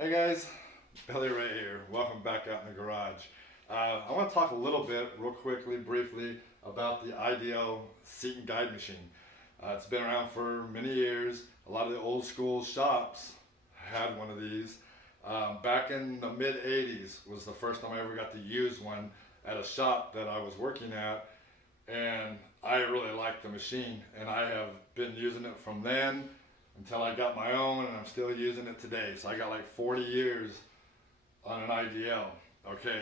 Hey guys, Billy Ray here. Welcome back out in the garage. I want to talk a little bit, real quickly, briefly, about the IDL seat and guide machine. It's been around for many years. A lot of the old school shops had one of these. Back in the mid 80s was the first time I ever got to use one at a shop that I was working at, and I really liked the machine, and I have been using it from then until I got my own, and I'm still using it today. So I got like 40 years on an IDL. Okay,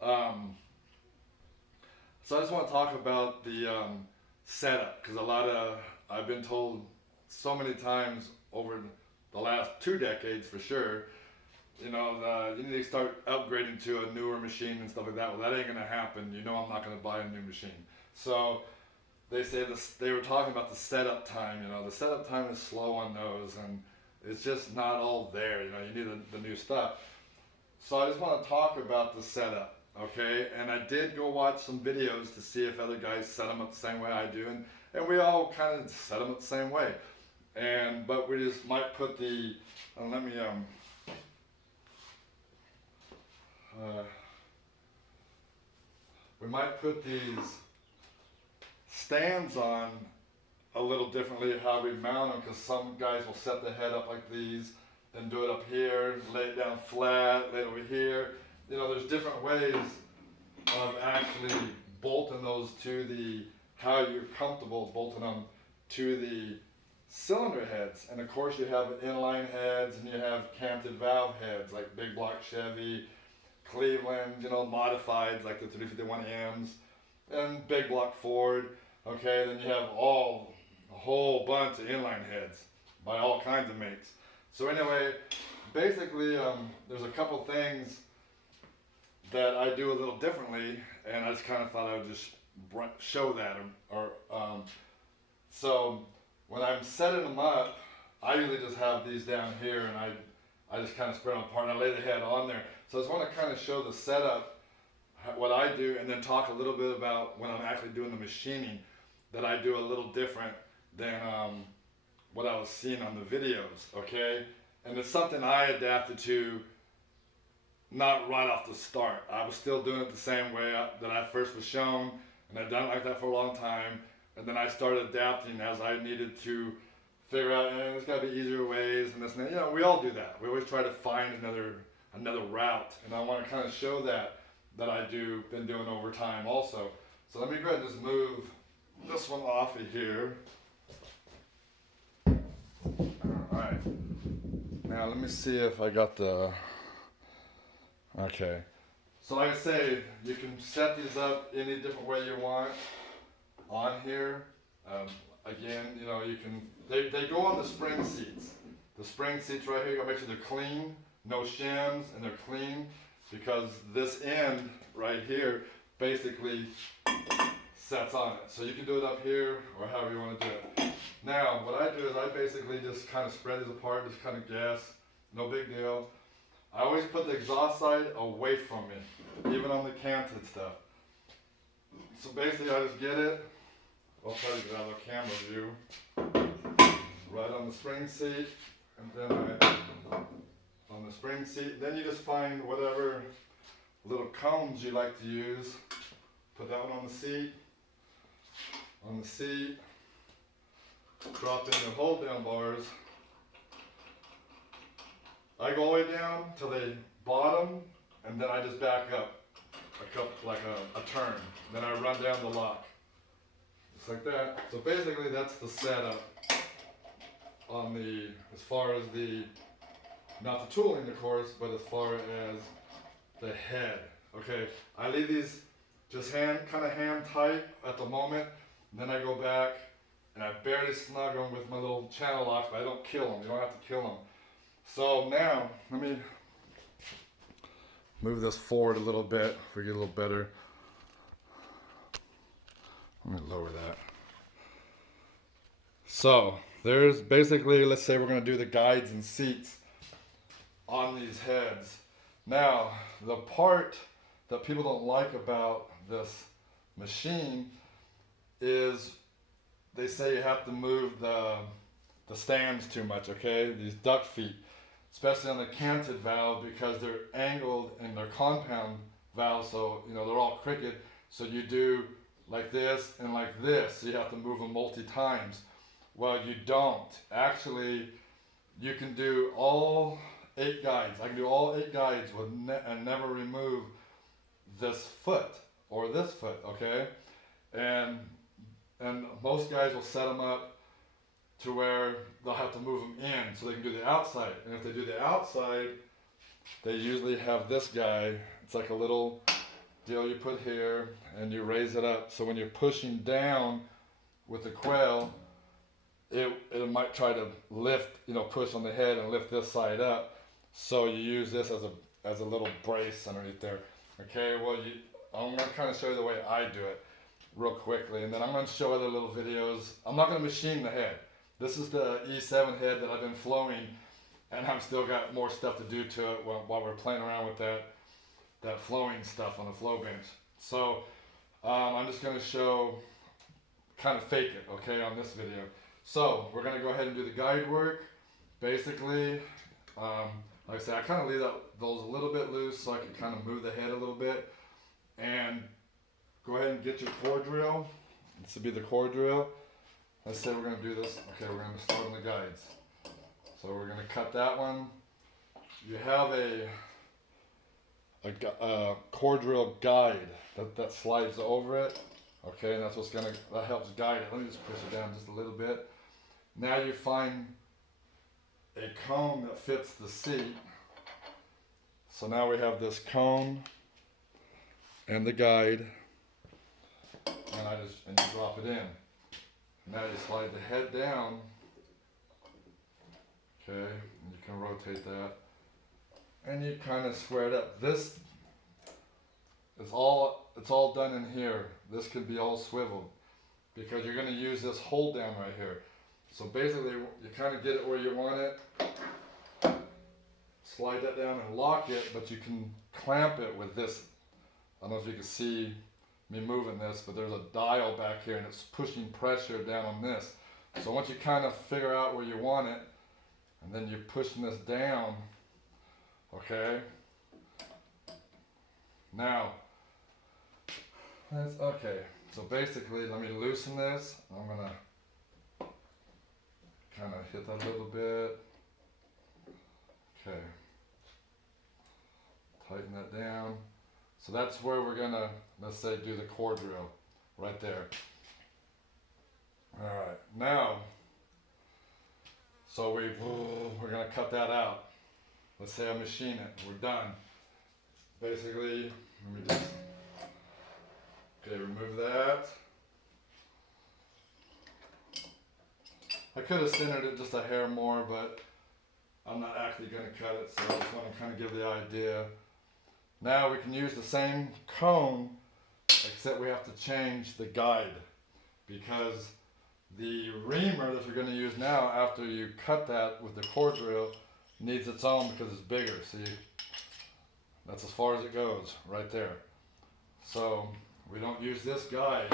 um, so I just want to talk about the setup, because I've been told so many times over the last 2 decades for sure, you need to start upgrading to a newer machine and stuff like that. Well, that ain't gonna happen. I'm not gonna buy a new machine. So they were talking about the setup time. The setup time is slow on those, and it's just not all there. You need the new stuff. So I just want to talk about the setup, okay? And I did go watch some videos to see if other guys set them up the same way I do, and we all kind of set them up the same way. But we just might put the let me we might put these stands on a little differently how we mount them, because some guys will set the head up like these, then do it up here, lay it down flat, lay it over here. There's different ways of actually bolting those to how you're comfortable bolting them to the cylinder heads. And of course you have inline heads and you have canted valve heads like big block Chevy, Cleveland, modified like the 351Ms, and big block Ford. Okay, then you have a whole bunch of inline heads by all kinds of makes. So anyway, basically, there's a couple things that I do a little differently, and I just kind of thought I would just show that. So when I'm setting them up, I usually just have these down here, and I just kind of spread them apart, and I lay the head on there. So I just want to kind of show the setup, what I do, and then talk a little bit about when I'm actually doing the machining, that I do a little different than what I was seeing on the videos, okay? And it's something I adapted to, not right off the start. I was still doing it the same way that I first was shown, and I've done it like that for a long time, and then I started adapting as I needed to figure out, there's gotta be easier ways, and this and that. We all do that. We always try to find another route, and I want to kind of show that been doing over time also. So let me go ahead and just move this one off of here. Alright. Now let me see if I got okay. So like I say, you can set these up any different way you want on here. Again, they go on the spring seats. The spring seats right here, you gotta make sure they're clean, no shims, and they're clean, because this end right here basically sets on it. So you can do it up here or however you want to do it. Now, what I do is I basically just kind of spread these apart, just kind of guess, no big deal. I always put the exhaust side away from me, even on the canted stuff. So basically I just get it, I'll try to get out of the camera view, right on the spring seat, and then on the spring seat, then you just find whatever little cones you like to use, put that one on the seat, drop in the hold down bars. I go all the way down to the bottom, and then I just back up a turn. Then I run down the lock, just like that. So basically that's the setup on as far as not the tooling of course, but as far as the head. Okay, I leave these just hand tight at the moment, and then I go back and I barely snug them with my little channel locks, but I don't kill them. You don't have to kill them. So now, let me move this forward a little bit if we get a little better. Let me lower that. So there's basically, let's say we're going to do the guides and seats on these heads. Now, the part that people don't like about this machine is they say you have to move the stands too much, okay? These duck feet. especially on the canted valve, because they're angled and they're compound valves, so you know they're all crooked. So you do like this and like this, so you have to move them multi times. Well, you don't. Actually, you can do all 8 guides. I can do all 8 guides with and never remove this foot or this foot, okay? And most guys will set them up to where they'll have to move them in so they can do the outside. And if they do the outside, they usually have this guy. It's like a little deal you put here and you raise it up. So when you're pushing down with the quail, it might try to lift, you know, push on the head and lift this side up. So you use this as a little brace underneath there. Okay, well, I'm going to kind of show you the way I do it real quickly, and then I'm going to show other little videos. I'm not going to machine the head. This is the E7 head that I've been flowing, and I've still got more stuff to do to it while we're playing around with that flowing stuff on the flow bench. So I'm just going to show, kind of fake it, okay, on this video. So we're going to go ahead and do the guide work. Basically, like I said, I kind of leave those a little bit loose so I can kind of move the head a little bit. And go ahead and get your core drill. This will be the core drill. Let's say we're going to do this. Okay, we're going to start on the guides. So we're going to cut that one. You have a core drill guide that slides over it. Okay, and that helps guide it. Let me just push it down just a little bit. Now you find a cone that fits the seat. So now we have this cone and the guide, and you drop it in. Now you slide the head down. Okay, and you can rotate that, and you kind of square it up. This is it's all done in here. This could be all swiveled because you're going to use this hold down right here. So basically, you kind of get it where you want it. Slide that down and lock it, but you can clamp it with this. I don't know if you can see me moving this, but there's a dial back here and it's pushing pressure down on this. So once you kind of figure out where you want it, and then you're pushing this down, okay? Now, that's okay. So basically, let me loosen this. I'm gonna kind of hit that a little bit. Okay. Tighten that down. So that's where we're gonna, let's say, do the core drill, right there. All right, now, so we're gonna cut that out. Let's say I machine it, we're done. Basically, let me just, okay, remove that. I could have centered it just a hair more, but I'm not actually gonna cut it, so I just wanna kind of give the idea. Now we can use the same cone, except we have to change the guide, because the reamer that you're going to use now after you cut that with the core drill needs its own because it's bigger. See, that's as far as it goes right there. So we don't use this guide,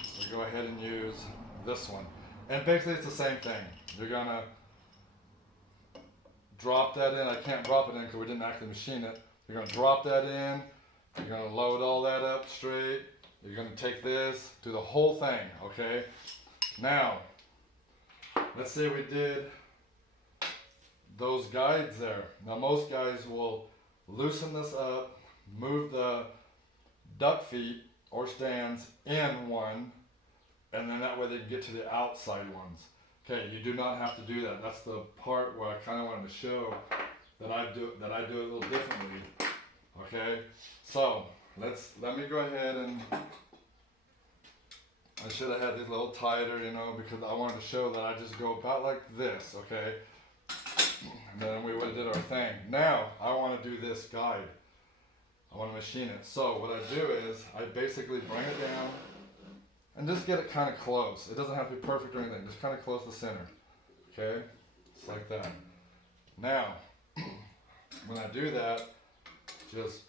we go ahead and use this one. And basically it's the same thing. You're going to drop that in. I can't drop it in because we didn't actually machine it. You're going to drop that in, you're going to load all that up straight, you're going to take this, do the whole thing, okay? Now, let's say we did those guides there. Now most guys will loosen this up, move the duck feet or stands in one, and then that way they can get to the outside ones. Okay, you do not have to do that. That's the part where I kind of wanted to show that I do it a little differently. Okay, so let me go ahead and I should have had these a little tighter, you know, because I wanted to show that I just go about like this, okay, and then we would have did our thing. Now I want to do this guide. I want to machine it. So what I do is I basically bring it down and just get it kind of close. It doesn't have to be perfect or anything. Just kind of close to the center. Okay, just like that. Now, when I do that, just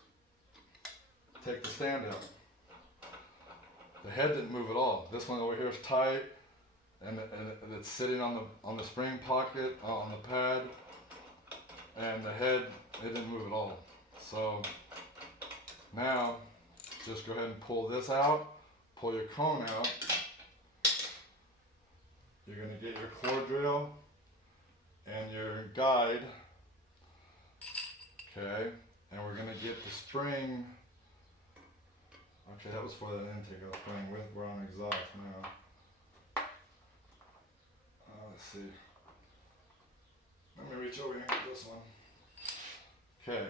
take the stand out. The head didn't move at all. This one over here is tight, and it's sitting on the spring pocket on the pad. and the head, it didn't move at all. So now just go ahead and pull this out, pull your cone out. You're going to get your core drill and your guide. Okay, and we're going to get the spring. Okay, that was for the intake of the spring. We're on exhaust now. Let's see. Let me reach over here and get this one. Okay.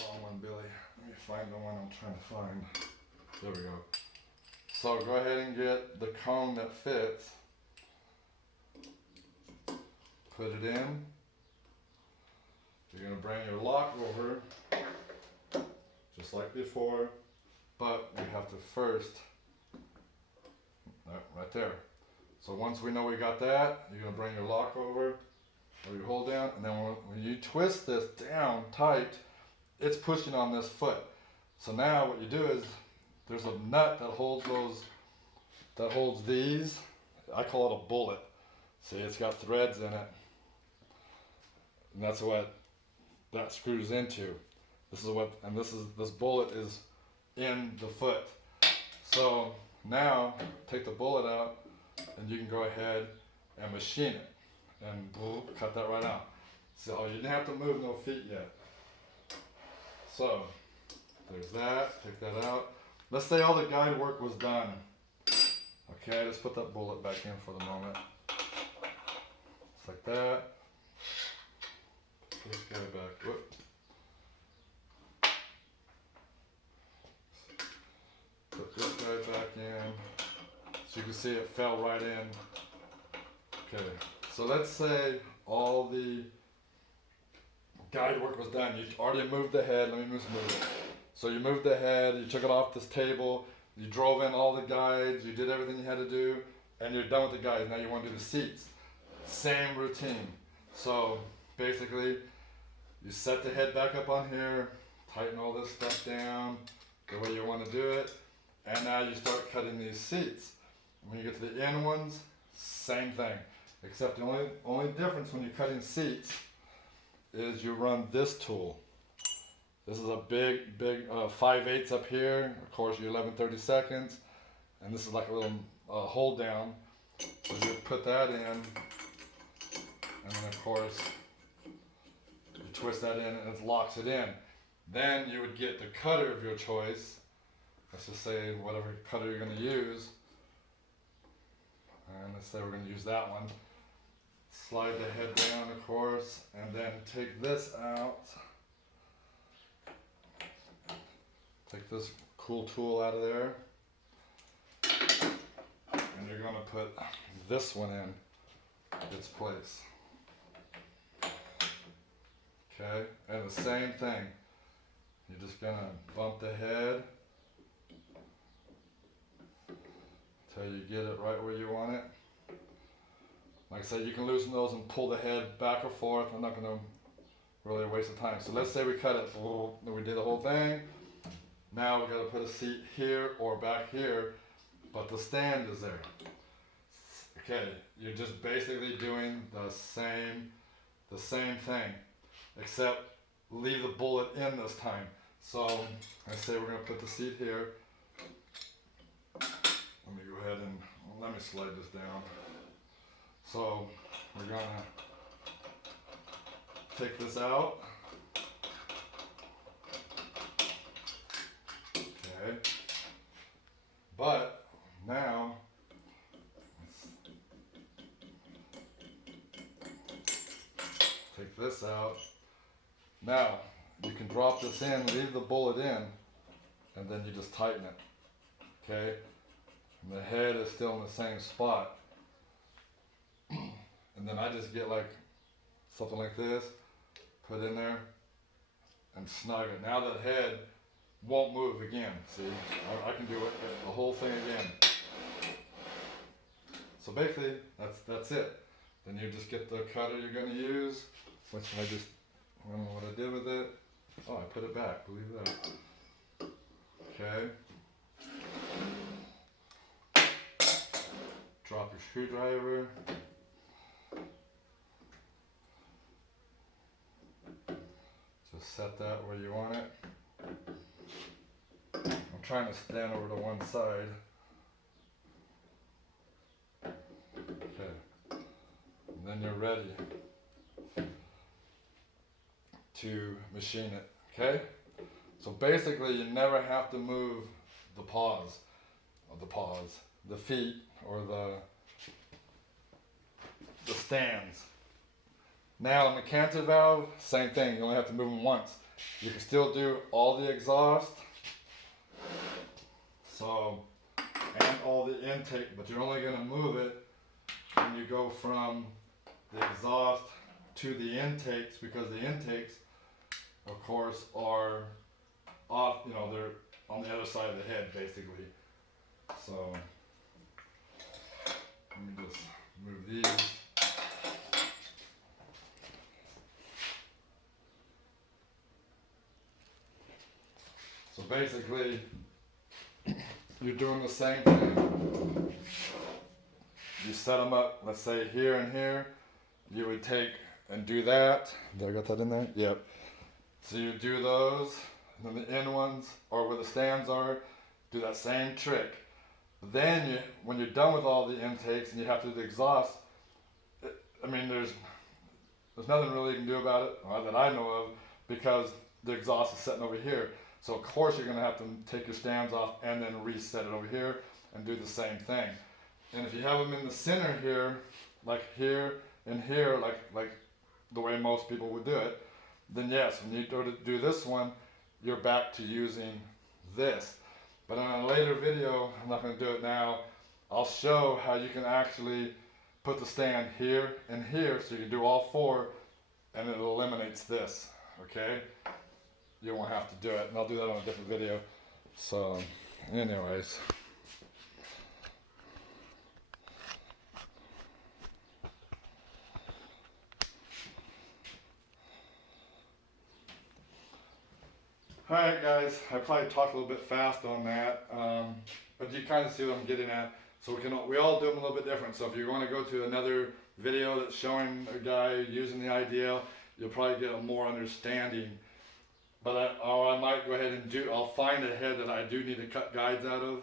Wrong one, Billy. Let me find the one I'm trying to find. There we go. So go ahead and get the cone that fits. Put it in. You're going to bring your lock over, just like before, but we have to first, right there. So once we know we got that, you're going to bring your lock over, or you hold down, and then when you twist this down tight, it's pushing on this foot. So now what you do is, there's a nut that holds these. I call it a bullet. See, it's got threads in it. And that's what that screws into. This bullet is in the foot. So now take the bullet out and you can go ahead and machine it and cut that right out. So you didn't have to move no feet yet. So there's that, take that out. Let's say all the guide work was done. Okay, let's put that bullet back in for the moment. Just like that. Put this guy back. Whoop. Put this guy back in. So you can see it fell right in. Okay, so let's say all the guide work was done. You already moved the head. Let me move it. So you moved the head, you took it off this table, you drove in all the guides, you did everything you had to do, and you're done with the guides. Now you want to do the seats. Same routine. So basically, you set the head back up on here, tighten all this stuff down the way you want to do it, and now you start cutting these seats. When you get to the end ones, same thing. Except the only difference when you're cutting seats is you run this tool. This is a big 5/8 up here. Of course, you're 11/32, and this is like a little hold down. So you put that in, and then of course you twist that in, and it locks it in. Then you would get the cutter of your choice. Let's just say whatever cutter you're going to use, and let's say we're going to use that one. Slide the head down, of course, and then take this out. Take this cool tool out of there, and you're going to put this one in its place. Okay, and the same thing. You're just going to bump the head until you get it right where you want it. Like I said, you can loosen those and pull the head back or forth. I'm not going to really waste the time. So let's say we cut it, and we did the whole thing. Now we've got to put a seat here or back here, but the stand is there. Okay, you're just basically doing the same thing, except leave the bullet in this time. So let's say we're going to put the seat here. Let me go ahead and let me slide this down. So we're going to take this out. Okay. But now take this out. Now you can drop this in, leave the bullet in, and then you just tighten it. Okay? And the head is still in the same spot. And then I just get like something like this, put in there, and snug it. Now the head won't move again. See, I can do it the whole thing again. So basically, that's it. Then you just get the cutter you're going to use, which I don't know what I did with it. Oh, I put it back. Believe that. Okay. Drop your screwdriver. Just set that where you want it. I'm trying to stand over to one side. Okay. And then you're ready to machine it. Okay? So basically you never have to move the the feet or the stands. Now the cancer valve, same thing, you only have to move them once. You can still do all the exhaust, so, and all the intake, but you're only gonna move it when you go from the exhaust to the intakes, because the intakes, of course, are off, you know, they're on the other side of the head, basically. So, let me just move these. So basically, you're doing the same thing. You set them up, let's say here and here. You would take and do that. Did I got that in there? Yep. So you do those, and then the end ones, or where the stands are, do that same trick. Then, when you're done with all the intakes and you have to do the exhaust, I mean, there's nothing really you can do about it, or that I know of, because the exhaust is sitting over here. So of course you're going to have to take your stands off and then reset it over here and do the same thing. And if you have them in the center here, like here and here, like the way most people would do it, then yes, when you go to do this one, you're back to using this. But in a later video, I'm not going to do it now, I'll show how you can actually put the stand here and here, so you can do all four, and it eliminates this, okay? You won't have to do it, and I'll do that on a different video. So, anyways. Alright guys, I probably talked a little bit fast on that, but you kind of see what I'm getting at. So we all do them a little bit different. So if you want to go to another video that's showing a guy using the IDL, you'll probably get a more understanding. But I might go ahead and I'll find a head that I do need to cut guides out of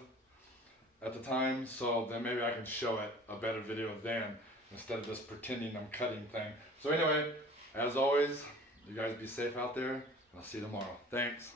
at the time, so then maybe I can show it a better video then, instead of just pretending I'm cutting thing. So anyway, as always, you guys be safe out there, and I'll see you tomorrow. Thanks.